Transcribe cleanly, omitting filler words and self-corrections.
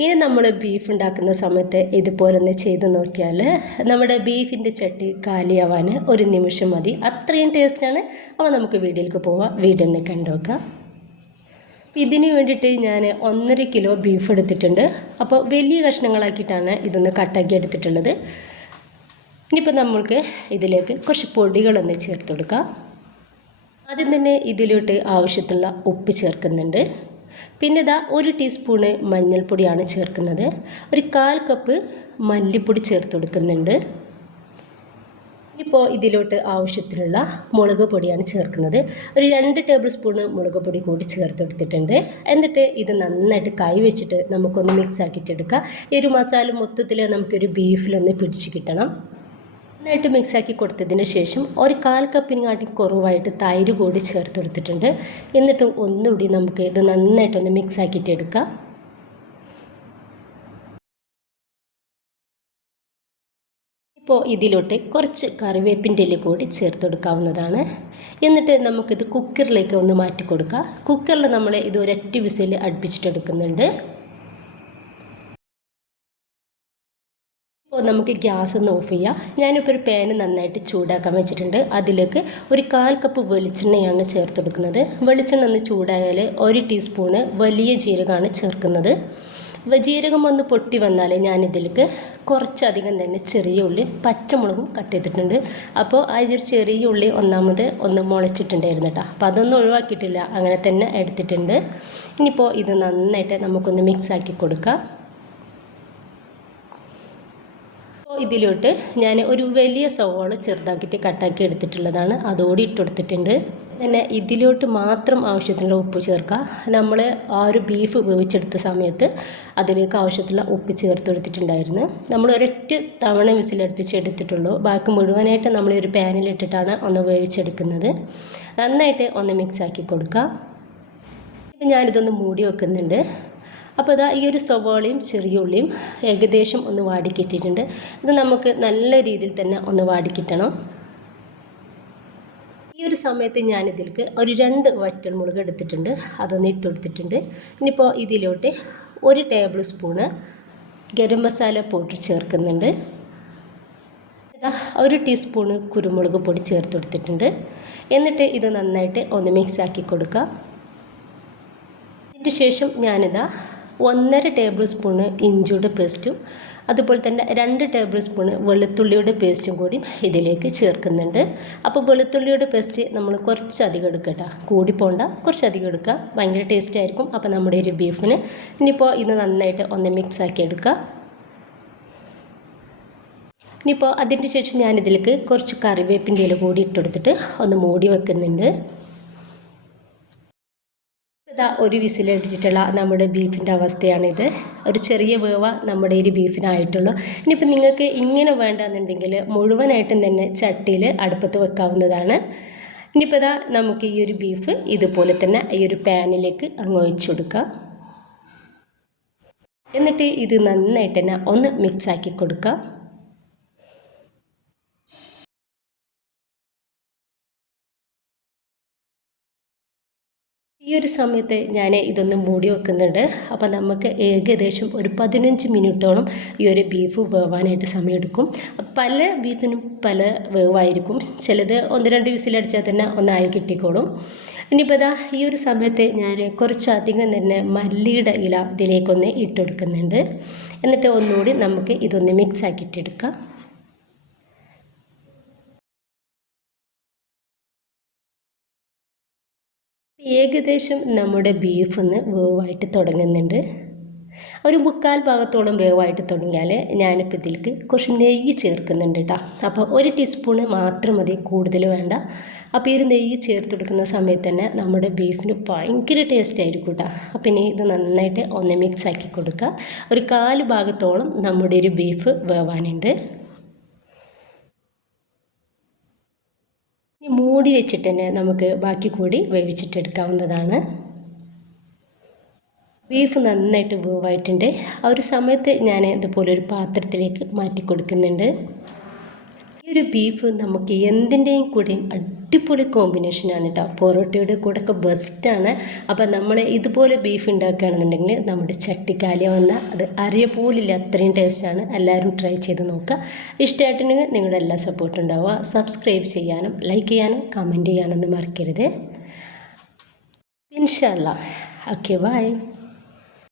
ഇനി നമ്മൾ ബീഫ് ഉണ്ടാക്കുന്ന സമയത്ത് ഇതുപോലെ ഒന്ന് ചെയ്ത് നോക്കിയാൽ നമ്മുടെ ബീഫിൻ്റെ ചട്ടി കാലിയാവാൻ ഒരു നിമിഷം മതി. അത്രയും ടേസ്റ്റാണ്. അപ്പോൾ നമുക്ക് വീഡിയോയിലേക്ക് പോവാം. വീഡിയോ ഒന്ന് കണ്ടു നോക്കാം. ഇതിന് വേണ്ടിയിട്ട് ഞാൻ 1.5 കിലോ ബീഫ് എടുത്തിട്ടുണ്ട്. അപ്പോൾ വലിയ കഷ്ണങ്ങളാക്കിയിട്ടാണ് ഇതൊന്ന് കട്ടാക്കി എടുത്തിട്ടുള്ളത്. ഇനിയിപ്പോൾ നമ്മൾക്ക് ഇതിലേക്ക് കുറച്ച് പൊടികളൊന്ന് ചേർത്ത് കൊടുക്കാം. ആദ്യം തന്നെ ഇതിലോട്ട് ആവശ്യത്തിനുള്ള ഉപ്പ് ചേർക്കുന്നുണ്ട്. പിന്നെ ഇതാ 1 ടീസ്പൂണ് മഞ്ഞൾപ്പൊടിയാണ് ചേർക്കുന്നത്. ഒരു 1/4 കപ്പ് മല്ലിപ്പൊടി ചേർത്ത് കൊടുക്കുന്നുണ്ട്. ഇപ്പോൾ ഇതിലോട്ട് ആവശ്യത്തിനുള്ള മുളക് പൊടിയാണ് ചേർക്കുന്നത്. ഒരു 2 ടേബിൾ സ്പൂണ് മുളക് പൊടി കൂടി ചേർത്ത് കൊടുത്തിട്ടുണ്ട്. എന്നിട്ട് ഇത് നന്നായിട്ട് കൈ വെച്ചിട്ട് നമുക്കൊന്ന് മിക്സ് ആക്കിയിട്ടെടുക്കാം. ഈ ഒരു മസാല മൊത്തത്തിൽ നമുക്കൊരു ബീഫിലൊന്ന് പിടിച്ച് കിട്ടണം. നന്നായിട്ട് മിക്സാക്കി കൊടുത്തതിന് ശേഷം ഒരു 1/4 കപ്പിനെക്കാട്ടി കുറവായിട്ട് തൈര് കൂടി ചേർത്ത് കൊടുത്തിട്ടുണ്ട്. എന്നിട്ട് ഒന്നുകൂടി നമുക്ക് ഇത് നന്നായിട്ടൊന്ന് മിക്സാക്കിയിട്ട് എടുക്കാം. ഇപ്പോൾ ഇതിലോട്ട് കുറച്ച് കറിവേപ്പിൻ്റെ ഇല കൂടി ചേർത്ത് കൊടുക്കാവുന്നതാണ്. എന്നിട്ട് നമുക്കിത് കുക്കറിലേക്ക് ഒന്ന് മാറ്റി കൊടുക്കാം. കുക്കറിൽ നമ്മൾ ഇത് ഒരൊറ്റ വിസിൽ അടുപ്പിച്ചിട്ടെടുക്കുന്നുണ്ട്. അപ്പോൾ നമുക്ക് ഗ്യാസ് ഒന്ന് ഓഫ് ചെയ്യാം. ഞാനിപ്പോൾ ഒരു പാന് നന്നായിട്ട് ചൂടാക്കാൻ വെച്ചിട്ടുണ്ട്. അതിലേക്ക് ഒരു 1/4 കപ്പ് വെളിച്ചെണ്ണയാണ് ചേർത്ത് കൊടുക്കുന്നത്. വെളിച്ചെണ്ണ ഒന്ന് ചൂടായാൽ 1 ടീസ്പൂണ് വലിയ ജീരകമാണ് ചേർക്കുന്നത്. ജീരകം ഒന്ന് പൊട്ടി വന്നാൽ ഞാനിതിലേക്ക് കുറച്ചധികം തന്നെ ചെറിയ ഉള്ളി പച്ചമുളകും കട്ട് ചെയ്തിട്ടുണ്ട്. അപ്പോൾ ആ ചെറിയ ഉള്ളി ഒന്നാമത് ഒന്ന് മുളച്ചിട്ടുണ്ടായിരുന്നു കേട്ടോ. അപ്പോൾ അതൊന്നും ഒഴിവാക്കിയിട്ടില്ല, അങ്ങനെ തന്നെ എടുത്തിട്ടുണ്ട്. ഇനിയിപ്പോൾ ഇത് നന്നായിട്ട് നമുക്കൊന്ന് മിക്സാക്കി കൊടുക്കാം. ഇതിലോട്ട് ഞാൻ ഒരു വലിയ സവാള ചെറുതാക്കിയിട്ട് കട്ടാക്കി എടുത്തിട്ടുള്ളതാണ്, അതോടെ ഇട്ട് കൊടുത്തിട്ടുണ്ട്. പിന്നെ ഇതിലോട്ട് മാത്രം ആവശ്യത്തിനുള്ള ഉപ്പ് ചേർക്കുക. നമ്മൾ ആ ഒരു ബീഫ് വേവിച്ചെടുത്ത സമയത്ത് അതിലേക്ക് ആവശ്യത്തിലുള്ള ഉപ്പ് ചേർത്ത് കൊടുത്തിട്ടുണ്ടായിരുന്നു. നമ്മൾ ഒരൊറ്റ തവണ വിസിലടുപ്പിച്ചെടുത്തിട്ടുള്ളൂ. ബാക്കി മുഴുവനായിട്ട് നമ്മൾ ഒരു പാനിലിട്ടിട്ടാണ് ഒന്ന് വേവിച്ചെടുക്കുന്നത്. നന്നായിട്ട് ഒന്ന് മിക്സാക്കി കൊടുക്കുക. ഇപ്പം ഞാനിതൊന്ന് മൂടി വെക്കുന്നുണ്ട്. അപ്പോൾ ഇതാ ഈ ഒരു സവാളയും ചെറിയ ഉള്ളിയും ഏകദേശം ഒന്ന് വാടിക്കിട്ടിട്ടുണ്ട്. ഇത് നമുക്ക് നല്ല രീതിയിൽ തന്നെ ഒന്ന് വാടിക്കിട്ടണം. ഈ ഒരു സമയത്ത് ഞാനിതിലേക്ക് ഒരു 2 വറ്റൽമുളക് എടുത്തിട്ടുണ്ട്, അതൊന്ന് ഇട്ട് കൊടുത്തിട്ടുണ്ട്. ഇനിയിപ്പോൾ ഇതിലോട്ട് 1 table spoon garam masala powder ചേർക്കുന്നുണ്ട്. 1 ടീസ്പൂണ് കുരുമുളക് പൊടി ചേർത്ത് കൊടുത്തിട്ടുണ്ട്. എന്നിട്ട് ഇത് നന്നായിട്ട് ഒന്ന് മിക്സാക്കി കൊടുക്കുക. അതിന് ശേഷം ഞാനിതാ 1.5 ടേബിൾ സ്പൂണ് ഇഞ്ചിയുടെ പേസ്റ്റും അതുപോലെ തന്നെ 2 ടേബിൾ സ്പൂണ് വെളുത്തുള്ളിയുടെ പേസ്റ്റും കൂടി ഇതിലേക്ക് ചേർക്കുന്നുണ്ട്. അപ്പോൾ വെളുത്തുള്ളിയുടെ പേസ്റ്റ് നമ്മൾ കുറച്ചധികം എടുക്കുക കേട്ടോ, കൂടി പോണ്ട, കുറച്ചധികം എടുക്കുക. ഭയങ്കര ടേസ്റ്റ് ആയിരിക്കും അപ്പോൾ നമ്മുടെ ഒരു ബീഫിന്. ഇനിയിപ്പോൾ ഇത് നന്നായിട്ട് ഒന്ന് മിക്സാക്കി എടുക്കുക. ഇനിയിപ്പോൾ അതിൻ്റെ ശേഷം ഞാനിതിലേക്ക് കുറച്ച് കറിവേപ്പിൻ്റെ ഇല കൂടി ഇട്ടെടുത്തിട്ട് ഒന്ന് മൂടി വെക്കുന്നുണ്ട്. ഒരു വിസിലടിച്ചിട്ടുള്ള നമ്മുടെ ബീഫിൻ്റെ അവസ്ഥയാണിത്. ഒരു ചെറിയ വേവ നമ്മുടെ ഈ ബീഫിനായിട്ടുള്ളൂ. ഇനിയിപ്പോൾ നിങ്ങൾക്ക് ഇങ്ങനെ വേണ്ടെന്നുണ്ടെങ്കിൽ മുഴുവനായിട്ടും തന്നെ ചട്ടിയിൽ അടുപ്പത്ത് വെക്കാവുന്നതാണ്. ഇനിയിപ്പോൾ നമുക്ക് ഈ ഒരു ബീഫ് ഇതുപോലെ തന്നെ ഈ ഒരു പാനിലേക്ക് അങ്ങ് ഒഴിച്ചു കൊടുക്കുക. എന്നിട്ട് ഇത് നന്നായിട്ട് തന്നെ ഒന്ന് മിക്സാക്കി കൊടുക്കുക. ഈ ഒരു സമയത്ത് ഞാൻ ഇതൊന്ന് മൂടി വെക്കുന്നുണ്ട്. അപ്പോൾ നമുക്ക് ഏകദേശം ഒരു 15 മിനിറ്റോളം ഈ ഒരു ബീഫ് വേവാനായിട്ട് സമയമെടുക്കും. പല ബീഫിനും പല വേവായിരിക്കും. ചിലത് 1-2 വിസിലടിച്ചാൽ തന്നെ ഒന്നായി കിട്ടിക്കോളും. ഇനിയിപ്പോൾ ഈ ഒരു സമയത്ത് ഞാൻ കുറച്ചധികം തന്നെ മല്ലിയുടെ ഇല ഇതിലേക്കൊന്ന് ഇട്ടെടുക്കുന്നുണ്ട്. എന്നിട്ട് ഒന്നുകൂടി നമുക്ക് ഇതൊന്ന് മിക്സ് ആക്കിയിട്ടെടുക്കാം. ഏകദേശം നമ്മുടെ ബീഫൊന്ന് വേവായിട്ട് തുടങ്ങുന്നുണ്ട്. ഒരു 3/4 ഭാഗത്തോളം വേവായിട്ട് തുടങ്ങിയാൽ ഞാനിപ്പോൾ ഇതിലേക്ക് കുറച്ച് നെയ്യ് ചേർക്കുന്നുണ്ട് കേട്ടോ. അപ്പോൾ 1 ടീസ്പൂണ് മാത്രം മതി, കൂടുതൽ വേണ്ട. അപ്പോൾ ഈ ഒരു നെയ്യ് ചേർത്ത് കൊടുക്കുന്ന സമയത്ത് തന്നെ നമ്മുടെ ബീഫിന് ഭയങ്കര ടേസ്റ്റ് ആയിരിക്കും കേട്ടോ. അപ്പോൾ ഇനി ഇത് നന്നായിട്ട് ഒന്ന് മിക്സ് ആക്കി കൊടുക്കുക. ഒരു 1/4 ഭാഗത്തോളം നമ്മുടെ ഒരു ബീഫ് വേവാനുണ്ട്. മൂടി വെച്ചിട്ട് തന്നെ നമുക്ക് ബാക്കി കൂടി വേവിച്ചിട്ടെടുക്കാവുന്നതാണ്. ബീഫ് നന്നായിട്ട് വേവായിട്ടുണ്ട്. ആ ഒരു സമയത്ത് ഞാൻ ഇതുപോലെ ഒരു പാത്രത്തിലേക്ക് മാറ്റി കൊടുക്കുന്നുണ്ട്. ഈ ഒരു ബീഫ് നമുക്ക് എന്തിൻ്റെയും കൂടെയും അടിപൊളി കോമ്പിനേഷനാണ് കേട്ടോ. പൊറോട്ടയുടെ കൂടെ ഒക്കെ ബെസ്റ്റാണ്. അപ്പോൾ നമ്മൾ ഇതുപോലെ ബീഫ് ഉണ്ടാക്കുകയാണെന്നുണ്ടെങ്കിൽ നമ്മുടെ ചട്ടിക്കാലിയ വന്നാൽ അത് അറിയ പോലില്ല, അത്രയും ടേസ്റ്റാണ്. എല്ലാവരും ട്രൈ ചെയ്ത് നോക്കുക. ഇഷ്ടമായിട്ടുണ്ടെങ്കിൽ നിങ്ങളുടെ എല്ലാ സപ്പോർട്ടും ഉണ്ടാവുക. സബ്സ്ക്രൈബ് ചെയ്യാനും ലൈക്ക് ചെയ്യാനും കമൻറ്റ് ചെയ്യാനൊന്നും മറക്കരുത്. ഇൻഷാ അല്ലാ. Okay, by.